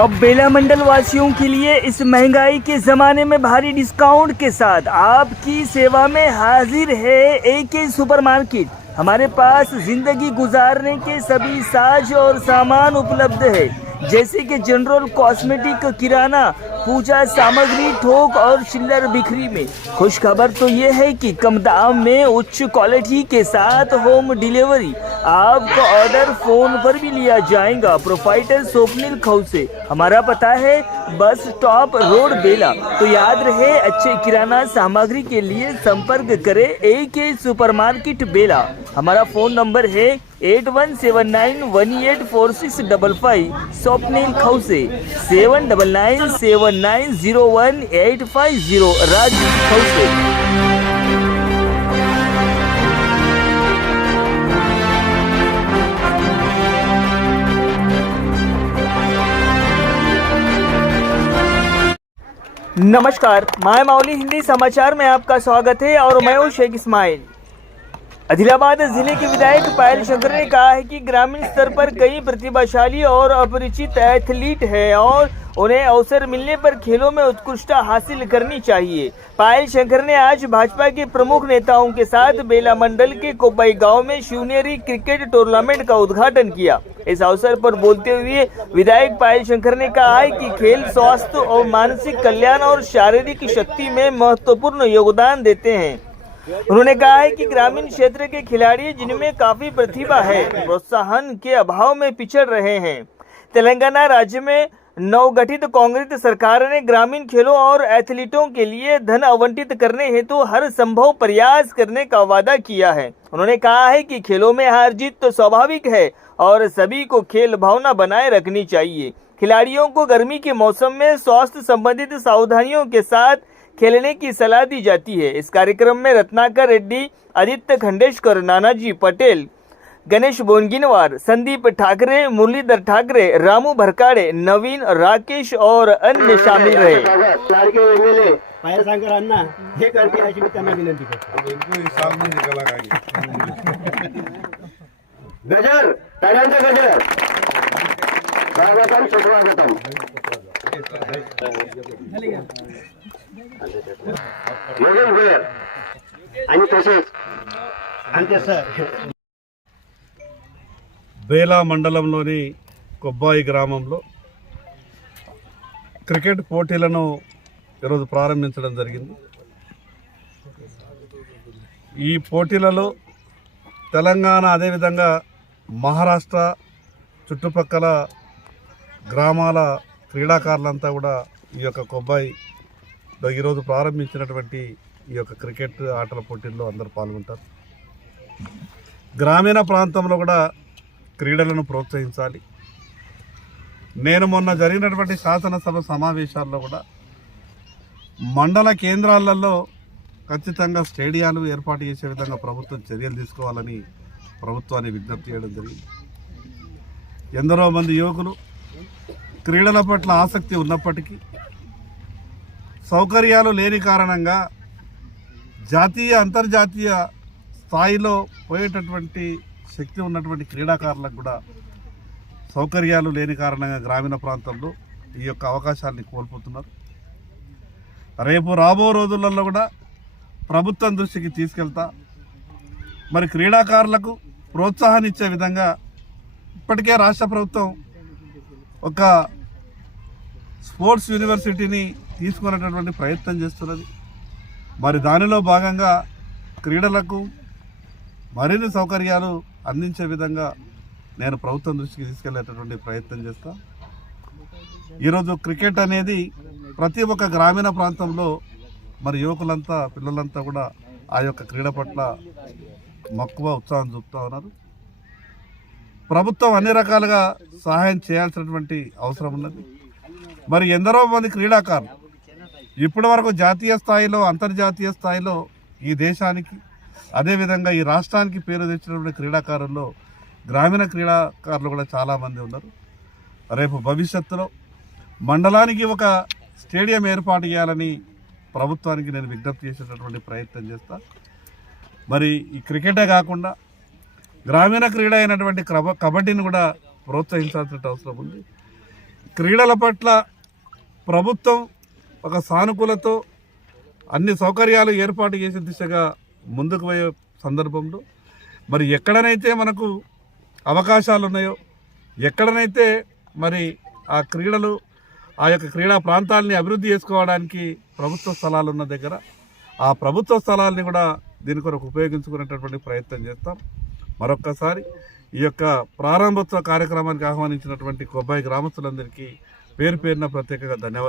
अब बेला मंडल वासियों के लिए इस महंगाई के ज़माने में भारी डिस्काउंट के साथ आपकी सेवा में हाजिर है एके सुपरमार्केट। हमारे पास जिंदगी गुजारने के सभी साज और सामान उपलब्ध है, जैसे कि जनरल कॉस्मेटिक, किराना, पूजा सामग्री, थोक और चिल्लर बिक्री में। खुश खबर तो ये है कि कम दाम में उच्च क्वालिटी के साथ होम डिलीवरी। आपका ऑर्डर फोन पर भी लिया जाएगा। प्रोपाइटर स्वप्निल खौसे। हमारा पता है बस स्टॉप रोड बेला। तो याद रहे, अच्छे किराना सामग्री के लिए संपर्क करें एके सुपरमार्केट बेला। हमारा फोन नंबर है 8179184655। स्वप्निल खौसे 7997901850। राजीव खौसे। नमस्कार, माय माउली हिंदी समाचार में आपका स्वागत है और मैं हूं शेख इस्माइल। आदिलाबाद जिले के विधायक पायल शंकर ने कहा है कि ग्रामीण स्तर पर कई प्रतिभाशाली और अपरिचित एथलीट हैं और उन्हें अवसर मिलने पर खेलों में उत्कृष्टता हासिल करनी चाहिए। पायल शंकर ने आज भाजपा के प्रमुख नेताओं के साथ बेला मंडल के कोबाई गांव में शिवनेरी क्रिकेट टूर्नामेंट का उद्घाटन किया। इस अवसर पर बोलते हुए विधायक पायल शंकर ने कहा है कि खेल स्वास्थ्य और मानसिक कल्याण और शारीरिक शक्ति में महत्वपूर्ण योगदान देते हैं। उन्होंने कहा है कि ग्रामीण क्षेत्र के खिलाड़ी जिनमें काफी प्रतिभा है, प्रोत्साहन के अभाव में पिछड़ रहे हैं। तेलंगाना राज्य में नवगठित कांग्रेस सरकार ने ग्रामीण खेलों और एथलीटों के लिए धन आवंटित करने हेतु हर संभव प्रयास करने का वादा किया है। उन्होंने कहा है कि खेलों में हार जीत तो स्वाभाविक है और सभी को खेल भावना बनाए रखनी चाहिए। खिलाड़ियों को गर्मी के मौसम में स्वास्थ्य संबंधित सावधानियों के साथ खेलने की सलाह दी जाती है। इस कार्यक्रम में रत्नाकर रेड्डी, आदित्य खंडेशकर, नानाजी पटेल, गणेश बोनगिनवार, संदीप ठाकरे, मुरलीधर ठाकरे, रामू भरकाड़े, नवीन, राकेश और अन्य शामिल रहे। गजर गजर स्वागतम सुस्वागतम। आणि तसेच అంతే సార్। బేలా మండలంలోని కొబ్బాయి గ్రామంలో క్రికెట్ పోటీలను ఈరోజు ప్రారంభించడం జరిగింది। ఈ పోటీలలో తెలంగాణ అదేవిధంగా మహారాష్ట్ర చుట్టుపక్కల గ్రామాల క్రీడాకారులంతా కూడా ఈ యొక్క కొబ్బాయిలో ఈరోజు ప్రారంభించినటువంటి ఈ యొక్క క్రికెట్ ఆటల పోటీల్లో అందరూ పాల్గొంటారు। గ్రామీణ ప్రాంతంలో కూడా క్రీడలను ప్రోత్సహించాలి। నేను మొన్న జరిగినటువంటి శాసనసభ సమావేశాల్లో కూడా మండల కేంద్రాలలో ఖచ్చితంగా స్టేడియాలు ఏర్పాటు చేసే విధంగా ప్రభుత్వం చర్యలు తీసుకోవాలని ప్రభుత్వాన్ని విజ్ఞప్తి చేయడం జరిగింది। ఎందరో మంది యువకులు క్రీడల పట్ల ఆసక్తి ఉన్నప్పటికీ సౌకర్యాలు లేని కారణంగా జాతీయ అంతర్జాతీయ స్థాయిలో పోయేటటువంటి శక్తి ఉన్నటువంటి క్రీడాకారులకు కూడా సౌకర్యాలు లేని కారణంగా గ్రామీణ ప్రాంతంలో ఈ యొక్క అవకాశాన్ని కోల్పోతున్నారు। రేపు రాబో రోజులలో కూడా ప్రభుత్వం దృష్టికి తీసుకెళ్తా మరి క్రీడాకారులకు ప్రోత్సాహాన్ని ఇచ్చే విధంగా ఇప్పటికే రాష్ట్ర ప్రభుత్వం ఒక స్పోర్ట్స్ యూనివర్సిటీని తీసుకునేటటువంటి ప్రయత్నం చేస్తున్నది। మరి దానిలో భాగంగా క్రీడలకు మరిన్ని సౌకర్యాలు అందించే విధంగా నేను ప్రభుత్వం దృష్టికి తీసుకెళ్లేటటువంటి ప్రయత్నం చేస్తా। ఈరోజు క్రికెట్ అనేది ప్రతి ఒక్క గ్రామీణ ప్రాంతంలో మరి యువకులంతా పిల్లలంతా కూడా ఆ యొక్క క్రీడ పట్ల మక్కువ ఉత్సాహం చూపుతూ ఉన్నారు। ప్రభుత్వం అన్ని రకాలుగా సహాయం చేయాల్సినటువంటి అవసరం ఉన్నది। మరి ఎందరో మంది క్రీడాకారులు ఇప్పటి వరకు జాతీయ స్థాయిలో అంతర్జాతీయ స్థాయిలో ఈ దేశానికి అదేవిధంగా ఈ రాష్ట్రానికి పేరు తెచ్చినటువంటి క్రీడాకారుల్లో గ్రామీణ క్రీడాకారులు కూడా చాలామంది ఉన్నారు। రేపు భవిష్యత్తులో మండలానికి ఒక స్టేడియం ఏర్పాటు చేయాలని ప్రభుత్వానికి నేను విజ్ఞప్తి చేసేటటువంటి ప్రయత్నం చేస్తా। మరి ఈ క్రికెటే కాకుండా గ్రామీణ క్రీడ అయినటువంటి కబడ్డీని కూడా ప్రోత్సహించాల్సిన అవసరం ఉంది। క్రీడల పట్ల ప్రభుత్వం ఒక సానుకూలతో అన్ని సౌకర్యాలు ఏర్పాటు చేసే దిశగా ముందుకు పోయే సందర్భంలో మరి ఎక్కడనైతే మనకు అవకాశాలు ఉన్నాయో, ఎక్కడనైతే మరి ఆ క్రీడలు ఆ యొక్క క్రీడా ప్రాంతాలని అభివృద్ధి చేసుకోవడానికి ప్రభుత్వ స్థలాలు ఉన్న దగ్గర ఆ ప్రభుత్వ స్థలాలని కూడా దీని కొరకు ఉపయోగించుకునేటటువంటి ప్రయత్నం చేస్తాం. మరొక్కసారి ఈ యొక్క ప్రారంభోత్సవ కార్యక్రమానికి ఆహ్వానించినటువంటి కొబ్బాయి గ్రామస్తులందరికీ పేరు పేరున ప్రత్యేకంగా ధన్యవాదాలు.